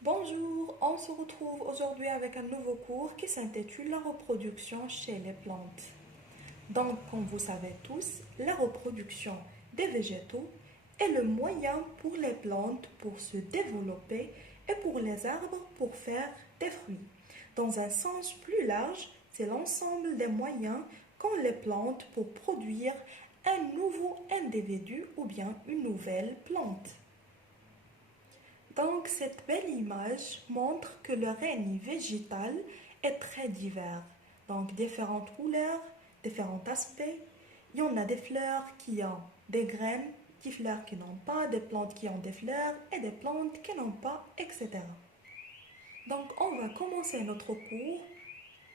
Bonjour, on se retrouve aujourd'hui avec un nouveau cours qui s'intitule La reproduction chez les plantes. Donc, comme vous savez tous, la reproduction des végétaux est le moyen pour les plantes pour se développer et pour les arbres pour faire des fruits. Dans un sens plus large, c'est l'ensemble des moyens qu'ont les plantes pour produire un nouveau individu ou bien une nouvelle plante. Donc, cette belle image montre que le règne végétal est très divers. Donc, différentes couleurs, différents aspects. Il y en a des fleurs qui ont des graines, des fleurs qui n'ont pas, des plantes qui ont des fleurs et des plantes qui n'ont pas, etc. Donc, on va commencer notre cours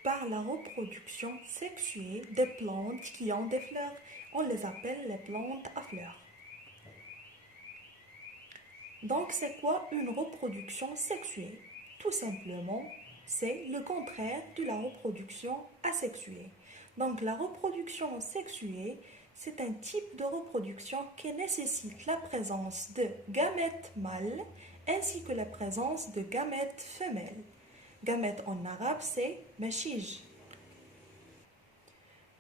par la reproduction sexuée des plantes qui ont des fleurs. On les appelle les plantes à fleurs. Donc, c'est quoi une reproduction sexuée? Tout simplement, c'est le contraire de la reproduction asexuée. Donc, la reproduction sexuée, c'est un type de reproduction qui nécessite la présence de gamètes mâles ainsi que la présence de gamètes femelles. Gamètes en arabe, c'est machij.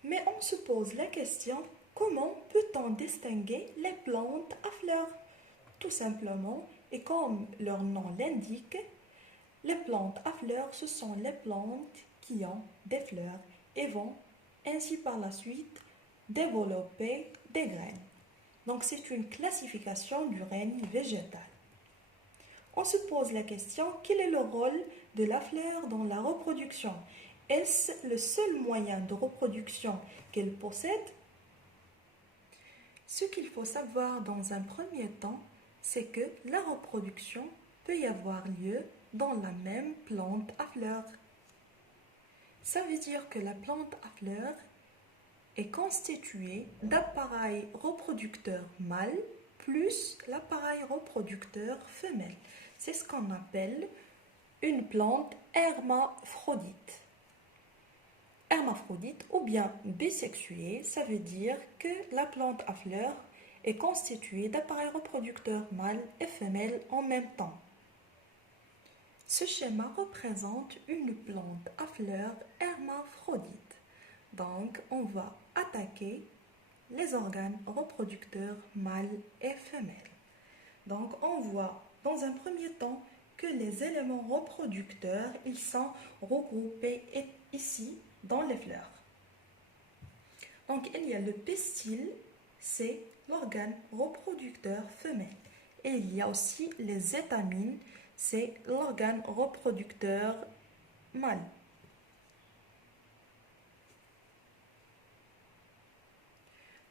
Mais on se pose la question, comment peut-on distinguer les plantes à fleurs? Tout simplement, et comme leur nom l'indique, les plantes à fleurs, ce sont les plantes qui ont des fleurs et vont ainsi par la suite développer des graines. Donc c'est une classification du règne végétal. On se pose la question, quel est le rôle de la fleur dans la reproduction? Est-ce le seul moyen de reproduction qu'elle possède? Ce qu'il faut savoir dans un premier temps, c'est que la reproduction peut y avoir lieu dans la même plante à fleurs. Ça veut dire que la plante à fleurs est constituée d'appareils reproducteurs mâles plus l'appareil reproducteur femelle. C'est ce qu'on appelle une plante hermaphrodite. Hermaphrodite ou bien bisexuée, ça veut dire que la plante à fleurs est constituée d'appareils reproducteurs mâles et femelles en même temps. Ce schéma représente une plante à fleurs hermaphrodite. Donc, on va attaquer les organes reproducteurs mâles et femelles. Donc, on voit dans un premier temps que les éléments reproducteurs, ils sont regroupés ici dans les fleurs. Donc, il y a le pistil, c'est l'organe reproducteur femelle. Et il y a aussi les étamines, c'est l'organe reproducteur mâle.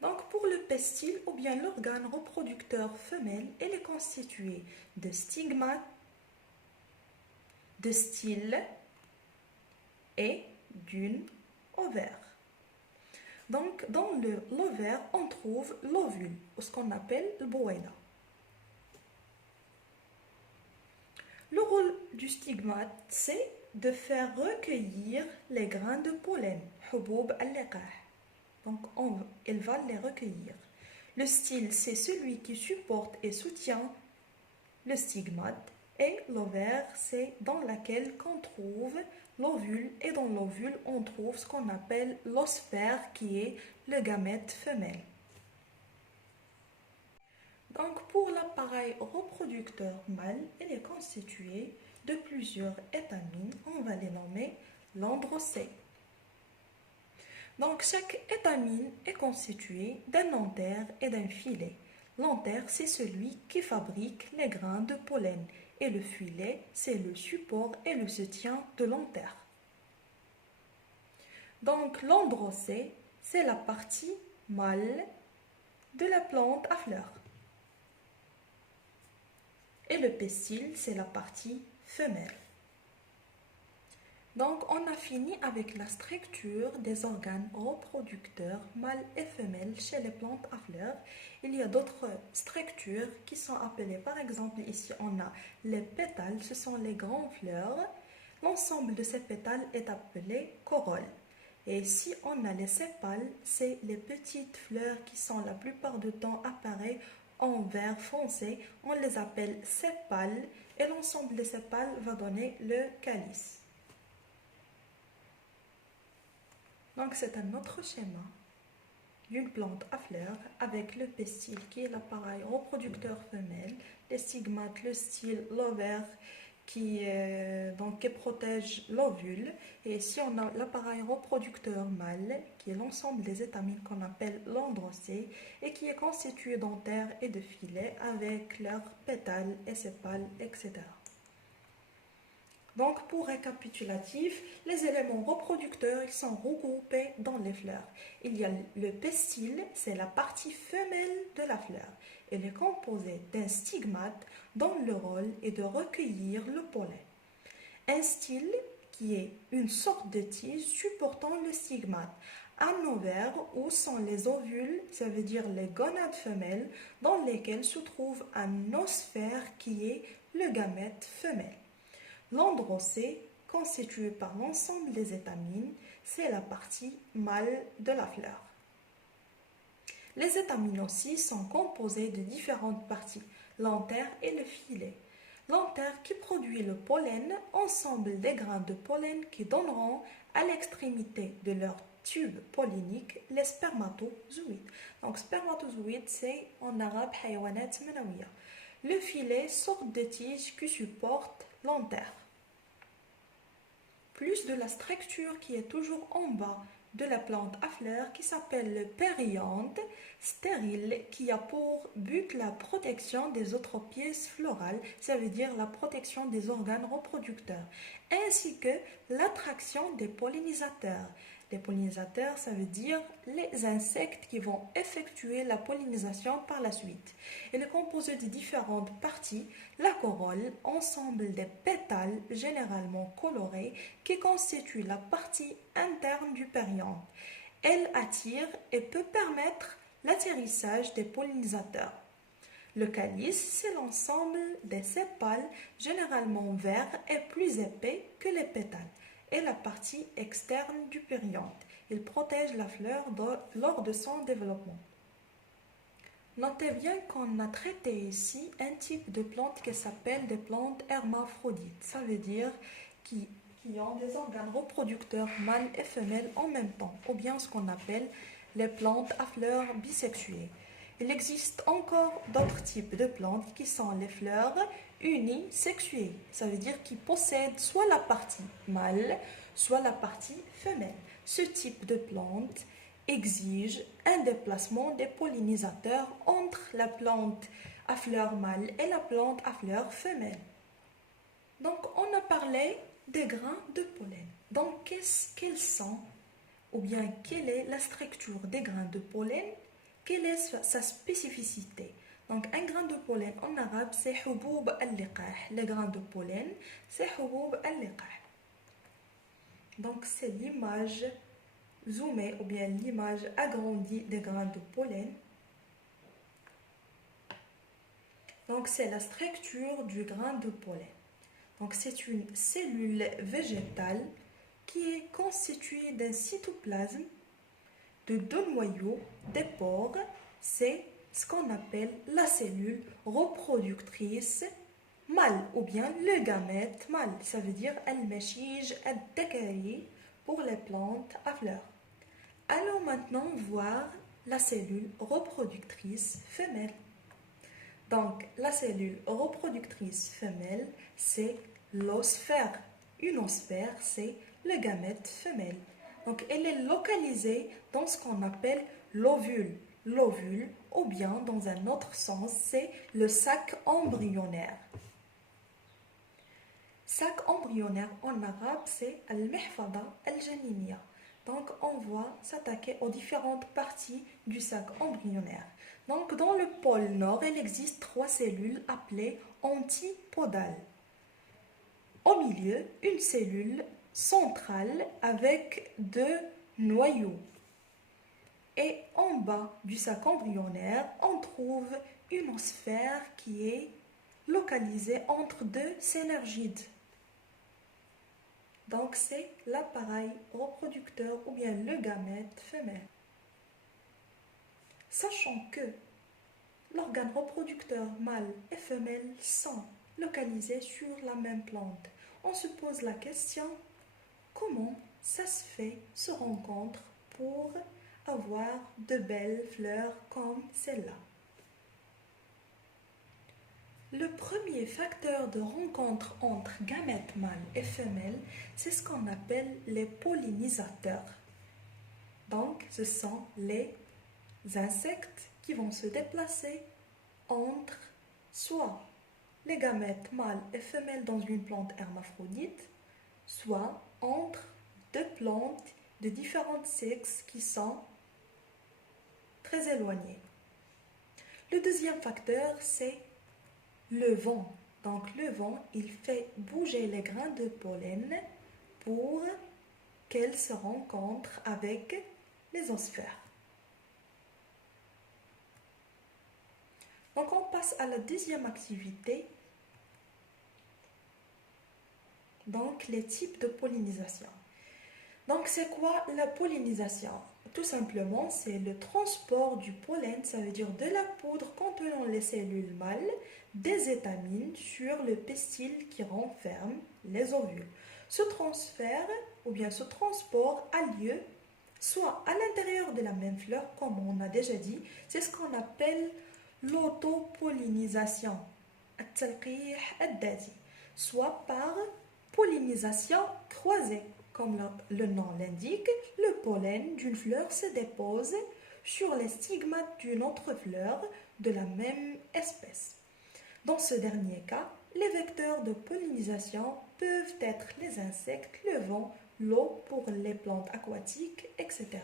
Donc, pour le pistil ou bien l'organe reproducteur femelle, il est constitué de stigmates, de style et d'une ovaire. Donc, dans l'ovaire, on trouve l'ovule, ou ce qu'on appelle le bouéna. Le rôle du stigmate, c'est de faire recueillir les grains de pollen, huboub al-liqah. Donc, elle va les recueillir. Le style, c'est celui qui supporte et soutient le stigmate. Et l'ovaire, c'est dans laquelle qu'on trouve l'ovule. Et dans l'ovule, on trouve ce qu'on appelle l'osphère, qui est le gamète femelle. Donc, pour l'appareil reproducteur mâle, il est constitué de plusieurs étamines. On va les nommer l'androcée. Donc, chaque étamine est constituée d'un antère et d'un filet. L'antère, c'est celui qui fabrique les grains de pollen et le filet, c'est le support et le soutien de l'antère. Donc, l'androcée, c'est la partie mâle de la plante à fleurs. Et le pistil, c'est la partie femelle. Donc, on a fini avec la structure des organes reproducteurs mâles et femelles chez les plantes à fleurs. Il y a d'autres structures qui sont appelées, par exemple, ici on a les pétales, ce sont les grandes fleurs. L'ensemble de ces pétales est appelé corolle. Et ici on a les sépales, c'est les petites fleurs qui sont la plupart du temps apparues en vert foncé, on les appelle sépales et l'ensemble des sépales va donner le calice. Donc c'est un autre schéma d'une plante à fleurs avec le pistil qui est l'appareil reproducteur femelle, les stigmates, le style, l'ovaire qui protège l'ovule, et ici on a l'appareil reproducteur mâle qui est l'ensemble des étamines qu'on appelle l'androcée et qui est constitué d'anthères et de filets avec leurs pétales et sépales, etc. Donc, pour récapitulatif, les éléments reproducteurs ils sont regroupés dans les fleurs. Il y a le pistil, c'est la partie femelle de la fleur. Elle est composée d'un stigmate dont le rôle est de recueillir le pollen. Un style qui est une sorte de tige supportant le stigmate. Un ovaire où sont les ovules, ça veut dire les gonades femelles, dans lesquelles se trouve un osphère qui est le gamète femelle. L'androcée, constitué par l'ensemble des étamines, c'est la partie mâle de la fleur. Les étamines aussi sont composées de différentes parties, l'anther et le filet. L'anther qui produit le pollen, ensemble des grains de pollen qui donneront à l'extrémité de leur tube pollinique les spermatozoïdes. Donc spermatozoïdes, c'est en arabe hayawanat manawiya. Le filet, sorte de tige qui supporte l'anther. Plus de la structure qui est toujours en bas de la plante à fleurs qui s'appelle le périanthe stérile qui a pour but la protection des autres pièces florales, ça veut dire la protection des organes reproducteurs, ainsi que l'attraction des pollinisateurs. Les pollinisateurs, ça veut dire les insectes qui vont effectuer la pollinisation par la suite. Elle est composée de différentes parties, la corolle, ensemble des pétales généralement colorés qui constituent la partie interne du périanthe. Elle attire et peut permettre l'atterrissage des pollinisateurs. Le calice, c'est l'ensemble des sépales généralement verts et plus épais que les pétales et la partie externe du périanthe. Il protège la fleur lors de son développement. Notez bien qu'on a traité ici un type de plante qui s'appelle des plantes hermaphrodites. Ça veut dire qui ont des organes reproducteurs mâles et femelles en même temps, ou bien ce qu'on appelle les plantes à fleurs bisexuées. Il existe encore d'autres types de plantes qui sont les fleurs unisexuées. Ça veut dire qu'ils possèdent soit la partie mâle, soit la partie femelle. Ce type de plante exige un déplacement des pollinisateurs entre la plante à fleurs mâles et la plante à fleurs femelles. Donc, on a parlé des grains de pollen. Donc, quels sont, ou bien quelle est la structure des grains de pollen? Quelle est sa spécificité? Donc, un grain de pollen en arabe, c'est huboub al-liqah. Les grains de pollen, c'est huboub al-liqah. Donc, c'est l'image zoomée ou bien l'image agrandie des grains de pollen. Donc, c'est la structure du grain de pollen. Donc, c'est une cellule végétale qui est constituée d'un cytoplasme, de deux noyaux, des pores. C'est ce qu'on appelle la cellule reproductrice mâle ou bien le gamète mâle. Ça veut dire al-mashij ad-dakari pour les plantes à fleurs. Allons maintenant voir la cellule reproductrice femelle. Donc, la cellule reproductrice femelle, c'est l'osphère. Une osphère, c'est le gamète femelle. Donc, elle est localisée dans ce qu'on appelle l'ovule. L'ovule, ou bien dans un autre sens, c'est le sac embryonnaire. Sac embryonnaire en arabe, c'est al-mihfada al-janiniya. Donc, on va s'attaquer aux différentes parties du sac embryonnaire. Donc, dans le pôle nord, il existe 3 cellules appelées antipodales. Au milieu, une cellule centrale avec 2 noyaux. Et en bas du sac embryonnaire, on trouve une osphère qui est localisée entre 2 synergides. Donc, c'est l'appareil reproducteur ou bien le gamète femelle. Sachant que l'organe reproducteur mâle et femelle sont localisés sur la même plante. On se pose la question, comment ça se fait, se rencontre pour avoir de belles fleurs comme celle-là? Le premier facteur de rencontre entre gamètes mâles et femelles, c'est ce qu'on appelle les pollinisateurs. Donc, ce sont les insectes qui vont se déplacer entre soit les gamètes mâles et femelles dans une plante hermaphrodite, soit entre deux plantes de différents sexes qui sont très éloignées. Le deuxième facteur, c'est le vent. Donc le vent, il fait bouger les grains de pollen pour qu'elles se rencontrent avec les osphères. Donc on passe à la deuxième activité. Donc les types de pollinisation. Donc c'est quoi la pollinisation? Tout simplement, c'est le transport du pollen, ça veut dire de la poudre contenant les cellules mâles, des étamines sur le pistil qui renferme les ovules. Ce transfert ou bien ce transport a lieu soit à l'intérieur de la même fleur, comme on a déjà dit, c'est ce qu'on appelle l'autopollinisation, soit par pollinisation croisée. Comme le nom l'indique, le pollen d'une fleur se dépose sur les stigmates d'une autre fleur de la même espèce. Dans ce dernier cas, les vecteurs de pollinisation peuvent être les insectes, le vent, l'eau pour les plantes aquatiques, etc.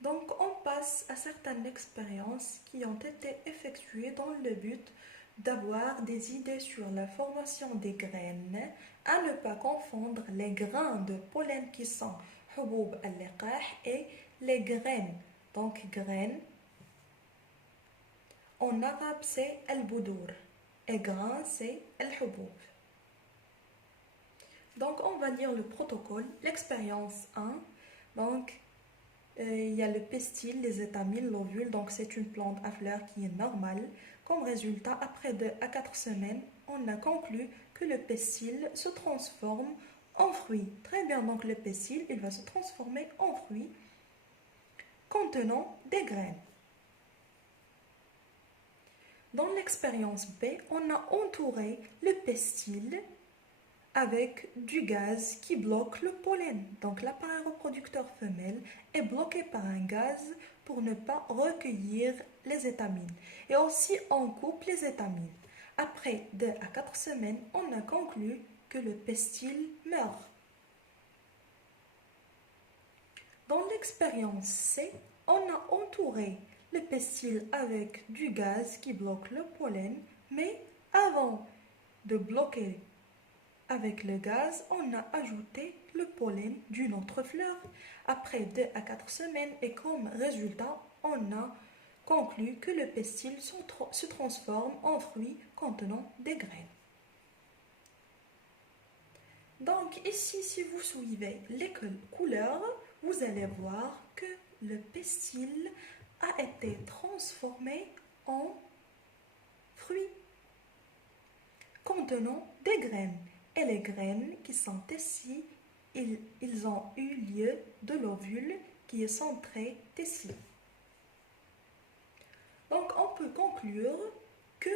Donc on passe à certaines expériences qui ont été effectuées dans le but d'avoir des idées sur la formation des graines, à ne pas confondre les grains de pollen qui sont حبوب اللقاح et les graines. Donc graines, en arabe c'est البذور et grains c'est الحبوب. Donc on va lire le protocole, l'expérience 1. Donc il y a le pistil, les étamines, l'ovule, donc c'est une plante à fleurs qui est normale. Comme résultat, après 2 à 4 semaines, on a conclu que le pistil se transforme en fruit. Très bien, donc le pistil, il va se transformer en fruit contenant des graines. Dans l'expérience B, on a entouré le pistil avec du gaz qui bloque le pollen. Donc l'appareil reproducteur femelle est bloqué par un gaz pour ne pas recueillir les étamines. Et aussi on coupe les étamines. Après 2 à 4 semaines, on a conclu que le pistil meurt. Dans l'expérience C, on a entouré le pistil avec du gaz qui bloque le pollen, mais avant de bloquer avec le gaz, on a ajouté le pollen d'une autre fleur après 2 à 4 semaines et comme résultat, on a conclu que le pistil se transforme en fruit contenant des graines. Donc ici, si vous suivez les couleurs, vous allez voir que le pistil a été transformé en fruit contenant des graines. Et les graines qui sont ici, ils ont eu lieu de l'ovule qui est centré ici. Donc on peut conclure que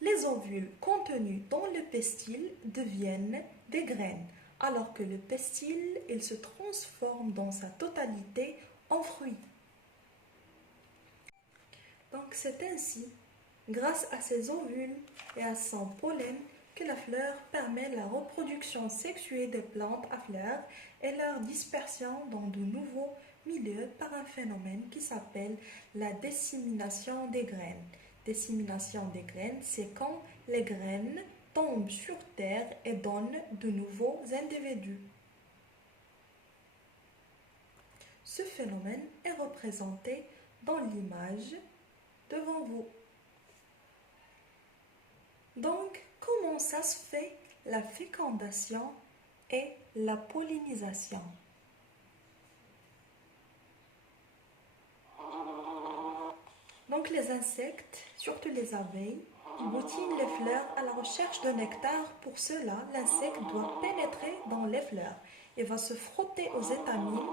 les ovules contenus dans le pistil deviennent des graines, alors que le pistil, il se transforme dans sa totalité en fruit. Donc c'est ainsi, grâce à ces ovules et à son pollen, que la fleur permet la reproduction sexuée des plantes à fleurs et leur dispersion dans de nouveaux milieux par un phénomène qui s'appelle la dissémination des graines. Dissémination des graines, c'est quand les graines tombent sur terre et donnent de nouveaux individus. Ce phénomène est représenté dans l'image devant vous. Donc, comment ça se fait la fécondation et la pollinisation? Donc les insectes, surtout les abeilles, ils boutinent les fleurs à la recherche de nectar. Pour cela, l'insecte doit pénétrer dans les fleurs et va se frotter aux étamines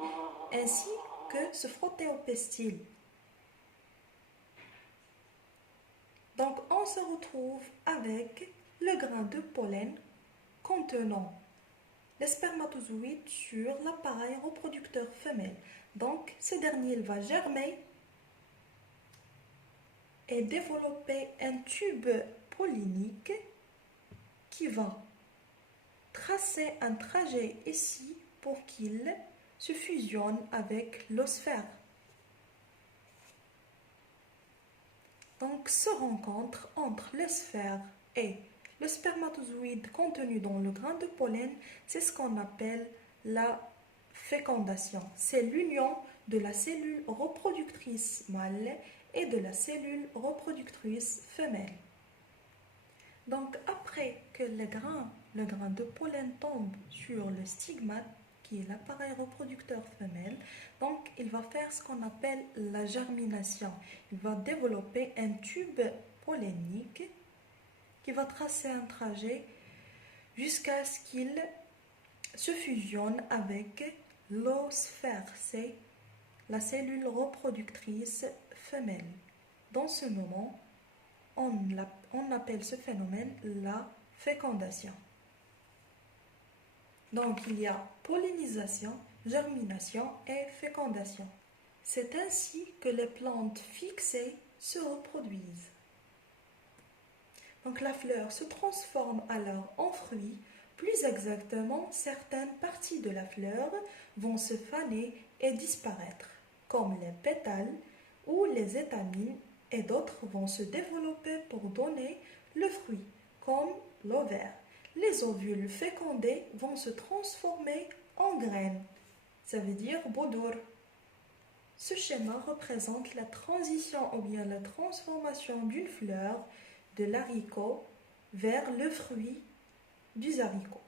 ainsi que se frotter aux pistils. Donc on se retrouve avec le grain de pollen contenant les spermatozoïdes sur l'appareil reproducteur femelle. Donc ce dernier il va germer et développer un tube pollinique qui va tracer un trajet ici pour qu'il se fusionne avec l'osphère. Donc, ce rencontre entre l'osphère et le spermatozoïde contenu dans le grain de pollen, c'est ce qu'on appelle la fécondation. C'est l'union de la cellule reproductrice mâle et de la cellule reproductrice femelle. Donc, après que le grain de pollen tombe sur le stigmate, qui est l'appareil reproducteur femelle, donc il va faire ce qu'on appelle la germination. Il va développer un tube pollinique qui va tracer un trajet jusqu'à ce qu'il se fusionne avec l'osphère, c'est la cellule reproductrice femelle. Dans ce moment, on appelle ce phénomène la fécondation. Donc il y a pollinisation, germination et fécondation. C'est ainsi que les plantes fixées se reproduisent. Donc la fleur se transforme alors en fruit. Plus exactement, certaines parties de la fleur vont se faner et disparaître, comme les pétales ou les étamines, et d'autres vont se développer pour donner le fruit, comme l'ovaire. Les ovules fécondés vont se transformer en graines, ça veut dire boudour. Ce schéma représente la transition ou bien la transformation d'une fleur de l'haricot vers le fruit du haricot,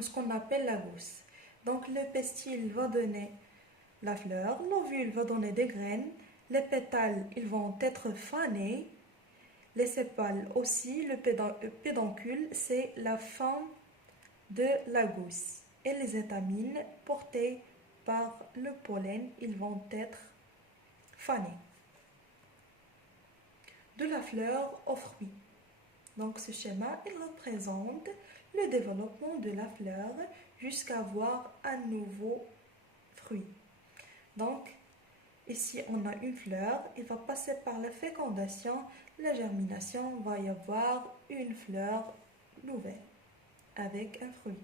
ce qu'on appelle la gousse. Donc le pistil va donner la fleur, l'ovule va donner des graines, les pétales ils vont être fanés, les sépales aussi, le pédoncule c'est la fin de la gousse et les étamines portées par le pollen ils vont être fanés. De la fleur au fruit. Donc ce schéma il représente le développement de la fleur jusqu'à avoir un nouveau fruit. Donc ici on a une fleur, il va passer par la fécondation, la germination, va y avoir une fleur nouvelle avec un fruit.